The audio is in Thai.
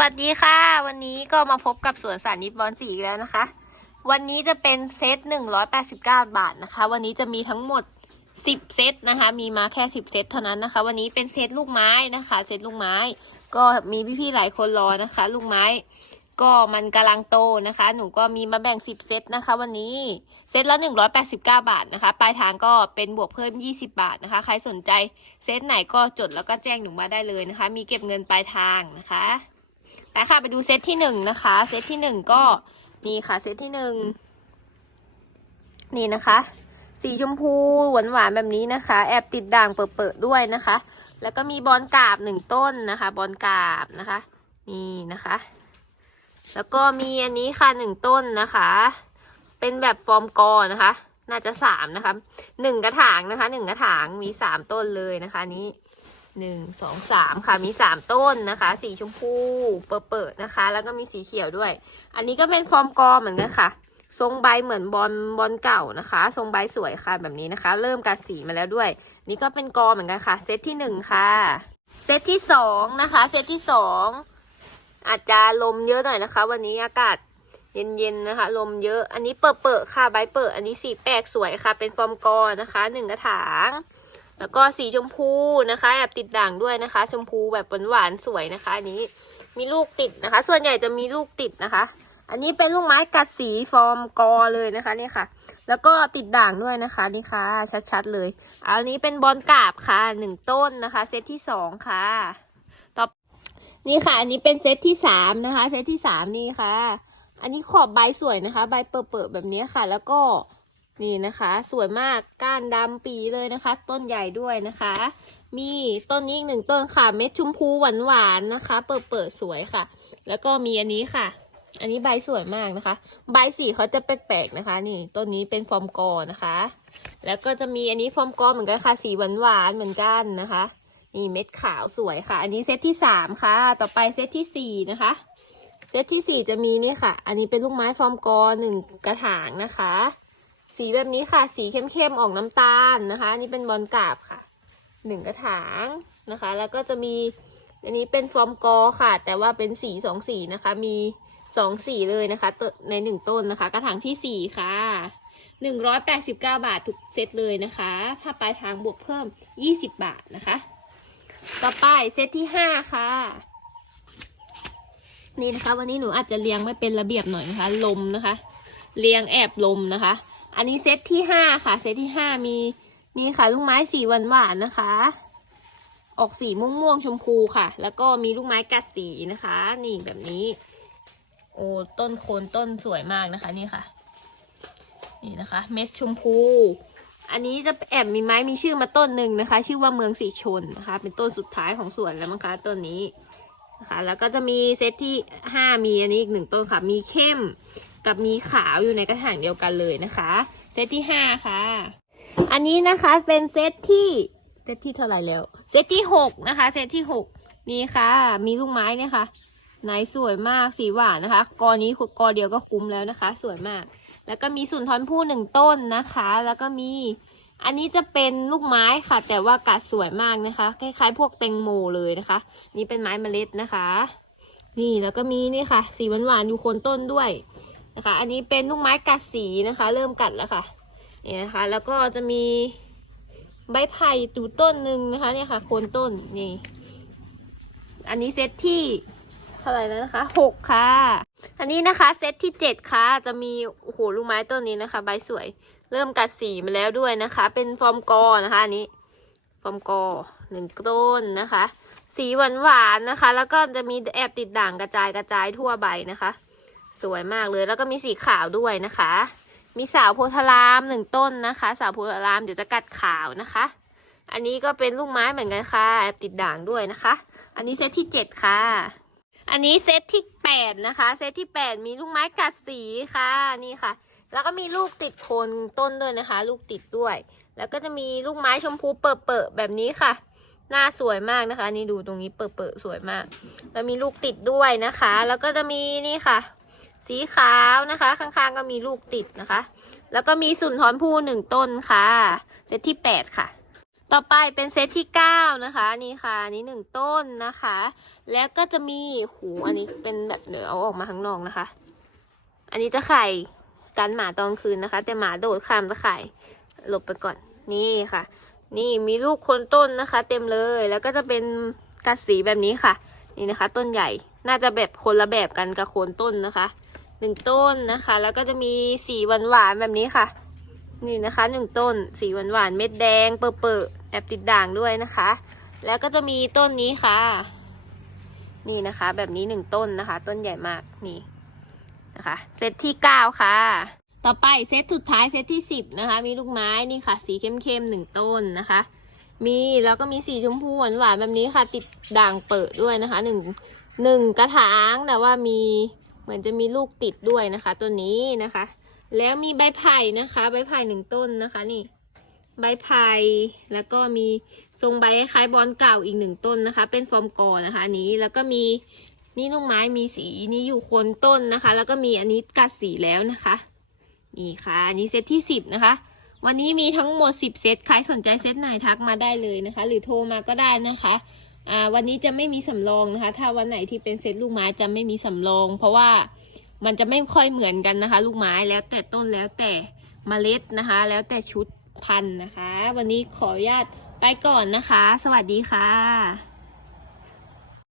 วัสดีค่ะ วันนี้ก็มาพบกับสวนสานิตบอลสีอีกแล้วนะคะ วันนี้จะเป็นเซต189 บาทนะคะ วันนี้จะมีทั้งหมด 10 เซตนะคะ มีมาแค่ 10 เซตเท่านั้นนะคะ วันนี้เป็นเซตลูกไม้นะคะ เซตลูกไม้ ก็มีพี่ๆหลายคนรอนะคะ ลูกไม้ ก็มันกำลังโตนะคะ หนูก็มีมาแบ่ง 10 เซตนะคะ วันนี้เซตละ189 บาทนะคะ ปลายทางก็เป็นบวกเพิ่ม 20 บาทนะคะ ใครสนใจเซตไหนก็จดแล้วก็แจ้งหนูมาได้เลยนะคะ มีเก็บเงินปลายทางนะคะ ไปค่ะไปดูเซตที่หนึ่งนะคะ เซตที่หนึ่งก็นี่ค่ะเซตที่หนึ่งนี่นะคะ สีชมพูหวานหวานๆแบบนี้นะคะ แอบติดด่างเปิดๆด้วยนะคะ แล้วก็มีบอลกาบหนึ่งต้นนะคะ บอลกาบนะคะ นี่นะคะ แล้วก็มีอันนี้ค่ะหนึ่งต้นนะคะ เป็นแบบฟอร์มกอนะคะ น่าจะสามนะคะหนึ่งกระถางนะคะหนึ่งกระถางมีสามต้นเลยนะคะนี้ หนึ่งสองสามค่ะมีสามต้นนะคะ สีชมพูเปิดๆนะคะ แล้วก็มีสีเขียวด้วย อันนี้ก็เป็นฟอร์มกอเหมือนกันค่ะ ทรงใบเหมือนบอลบอลเก่านะคะ ทรงใบสวยค่ะแบบนี้นะคะ เริ่มกัดสีมาแล้วด้วย นี่ก็เป็นกอเหมือนกันค่ะ เซตที่หนึ่งค่ะ เซตที่สองนะคะ เซตที่สองอาจจะลมเยอะหน่อยนะคะ วันนี้อากาศเย็นๆนะคะ ลมเยอะ อันนี้เปิดเปิดค่ะใบเปิดอันนี้สีแปลกสวยค่ะ เป็นฟอร์มกอนะคะหนึ่งกระถาง แล้วก็สีชมพูนะคะแอบติดด่างด้วยนะคะ ชมพูแบบหวานๆสวยนะคะ อันนี้มีลูกติดนะคะ ส่วนใหญ่จะมีลูกติดนะคะ อันนี้เป็นลูกไม้กัดสีฟอร์มกอเลยนะคะนี่ค่ะ แล้วก็ติดด่างด้วยนะคะนี่ค่ะ ชัดๆเลยอันนี้เป็นบอลกราบค่ะหนึ่งต้นนะคะ เซตที่สองค่ะต่อนี่ค่ะ อันนี้เป็นเซตที่สามนะคะ เซตที่สามนี่ค่ะ อันนี้ขอบใบสวยนะคะ ใบเปิดๆแบบนี้ค่ะ แล้วก็ นี่นะคะสวยมากก้านดำปีเลยนะคะ ต้นใหญ่ด้วยนะคะ มีต้นนี้อีกหนึ่งต้นค่ะเม็ดชมพูหวานๆนนะคะ เปิดๆสวยค่ะ แล้วก็มีอันนี้ค่ะ อันนี้ใบสวยมากนะคะ ใบสีเขาจะแปลกๆนะคะ นี่ต้นนี้เป็นฟอร์มกอนะคะ แล้วก็จะมีอันนี้ฟอร์มกอเหมือนกันค่ะสีหวานๆเหมือนกันนะคะนี่เม็ดขาวสวยค่ะ อันนี้เซตที่สามค่ะ ต่อไปเซตที่สี่นะคะ เซตที่สี่จะมีนี่ค่ะ อันนี้เป็นลูกไม้ฟอร์มกอหนึ่งกระถางนะคะ สีแบบนี้ค่ะ สีเข้มๆออกน้ำตาลนะคะอันนี้เป็นบอลกราบค่ะหนึ่งกระถางนะคะ แล้วก็จะมีอันนี้เป็นฟอร์มกอค่ะ แต่ว่าเป็นสีสองสีนะคะ มีสองสีเลยนะคะในหนึ่งต้นนะคะ กระถางที่สี่ค่ะหนึ่งร้อยแปดสิบเก้าบาททุกเซตเลยนะคะ ถ้าปลายทางบวกเพิ่มยี่สิบบาทนะคะ ต่อไปเซตที่ห้าค่ะ นี่นะคะ วันนี้หนูอาจจะเรียงไม่เป็นระเบียบหน่อยนะคะ ลมนะคะ เรียงแอบลมนะคะ อันนี้เซตที่ห้าค่ะ เซตที่ห้ามีนี่ค่ะ ลูกไม้สีหวานหวานๆนะคะ ออกสีม่วงม่วงๆชมพูค่ะ แล้วก็มีลูกไม้กัดสีนะคะ นี่แบบนี้ โอ้ต้นโคนต้นสวยมากนะคะนี่ค่ะ นี่นะคะ เม็ดชมพู อันนี้จะแอบมีไม้มีชื่อมาต้นหนึ่งนะคะ ชื่อว่าเมืองสีชนนะคะ เป็นต้นสุดท้ายของสวนแล้วมั้งคะต้นนี้นะคะแล้วก็จะมีเซตที่ห้ามีอันนี้อีกหนึ่งต้นค่ะ มีเข้ม กับมีขาวอยู่ในกระถางเดียวกันเลยนะคะ เซตที่ห้าค่ะ อันนี้นะคะเป็นเซตที่เซตที่เท่าไหร่แล้ว เซตที่หกนะคะ เซตที่หกนี่ค่ะ มีลูกไม้เนี่ยค่ะไหนสวยมากสีหวานนะคะ กอนี้กอเดียวก็คุ้มแล้วนะคะ สวยมาก แล้วก็มีสุนทรภู่หนึ่งต้นนะคะ แล้วก็มีอันนี้จะเป็นลูกไม้ค่ะ แต่ว่ากัดสวยมากนะคะคล้ายๆพวกแตงโมเลยนะคะ นี่เป็นไม้เมล็ดนะคะ นี่แล้วก็มีนี่ค่ะ สีหวานๆอยู่โคนต้นด้วย นะคะ อันนี้เป็นลูกไม้กัดสีนะคะ เริ่มกัดแล้วค่ะนี่นะคะ แล้วก็จะมีใบไผ่ตูต้นหนึ่งนะคะเนี่ยค่ะโคนต้นนี่ อันนี้เซตที่เท่าไหร่แล้วนะคะหกค่ะ อันนี้นะคะเซตที่เจ็ดค่ะ จะมีโอ้โหลูกไม้ต้นนี้นะคะ ใบสวย เริ่มกัดสีมาแล้วด้วยนะคะ เป็นฟอร์มกอนะคะอันนี้ฟอร์มกอหนึ่งต้นนะคะ สีหวานหวานๆนะคะ แล้วก็จะมีแอบติดด่างกระจายกระจายทั่วใบนะคะ สวยมากเลยแล้วก็มีสีขาวด้วยนะคะ มีสาวโพธารามหนึ่งต้นนะคะ สาวโพธารามเดี๋ยวจะกัดขาวนะคะ อันนี้ก็เป็นลูกไม้เหมือนกันค่ะแอบติดด่างด้วยนะคะ อันนี้เซตที่เจ็ดค่ะ อันนี้เซตที่แปดนะคะเซตที่แปดมีลูกไม้กัดสีค่ะนี่ค่ะ แล้วก็มีลูกติดโคนต้นด้วยนะคะ ลูกติดด้วย แล้วก็จะมีลูกไม้ชมพูเปิดๆแบบนี้ค่ะหน้าสวยมากนะคะ นี่ดูตรงนี้เปิดๆสวยมาก แล้วมีลูกติดด้วยนะคะ แล้วก็จะมีนี่ค่ะ สีขาวนะคะ ข้างๆก็มีลูกติดนะคะ แล้วก็มีสุนทรภู่หนึ่งต้นค่ะ เซตที่แปดค่ะ ต่อไปเป็นเซตที่เก้านะคะนี่ค่ะนี้หนึ่งต้นนะคะ แล้วก็จะมีหูอันนี้เป็นแบบเดี๋ยวเอาออกมาข้างนอกนะคะ อันนี้ตะไคร่กันหมาตอนคืนนะคะ แต่หมาโดดข้ามตะไคร่หลบไปก่อนนี่ค่ะ นี่มีลูกคนต้นนะคะ เต็มเลยแล้วก็จะเป็นกระสีแบบนี้ค่ะ นี่นะคะ ต้นใหญ่ น่าจะแบบคนละแบบกันกับโคนต้นนะคะหนึ่งต้นนะคะ แล้วก็จะมีสีหวานหวานแบบนี้ค่ะ นี่นะคะหนึ่งต้น สีหวานหวานเม็ดแดงเปรอะๆแอบติดด่างด้วยนะคะ แล้วก็จะมีต้นนี้ค่ะ นี่นะคะ แบบนี้หนึ่งต้นนะคะ ต้นใหญ่มากนี่นะคะเซตที่เก้าค่ะ ต่อไปเซตสุดท้ายเซตที่สิบนะคะ มีลูกไม้นี่ค่ะ สีเข้มๆหนึ่งต้นนะคะ มีแล้วก็มีสีชมพูหวานๆแบบนี้ค่ะ ติดด่างเปิดด้วยนะคะหนึ่ง หนึ่งกระถางแต่ว่ามีเหมือนจะมีลูกติดด้วยนะคะ ตัวนี้นะคะ แล้วมีใบไผ่นะคะ ใบไผ่หนึ่งต้นนะคะนี่ ใบไผ่แล้วก็มีทรงใบคล้ายบอลเก่าอีกหนึ่งต้นนะคะ เป็นฟอร์มกอนะคะอันนี้แล้วก็มีนี่ลูกไม้มีสีนี้อยู่โคนต้นนะคะ แล้วก็มีอันนี้กัดสีแล้วนะคะนี่ค่ะอันนี้เซตที่สิบนะคะ วันนี้มีทั้งหมดสิบเซตใครสนใจเซตไหนทักมาได้เลยนะคะ หรือโทรมาก็ได้นะคะ วันนี้จะไม่มีสำรองนะคะ ถ้าวันไหนที่เป็นเซตลูกไม้จะไม่มีสำรอง เพราะว่ามันจะไม่ค่อยเหมือนกันนะคะ ลูกไม้แล้วแต่ต้นแล้วแต่เมล็ดนะคะ แล้วแต่ชุดพันธุ์นะคะ วันนี้ขออนุญาตไปก่อนนะคะ สวัสดีค่ะ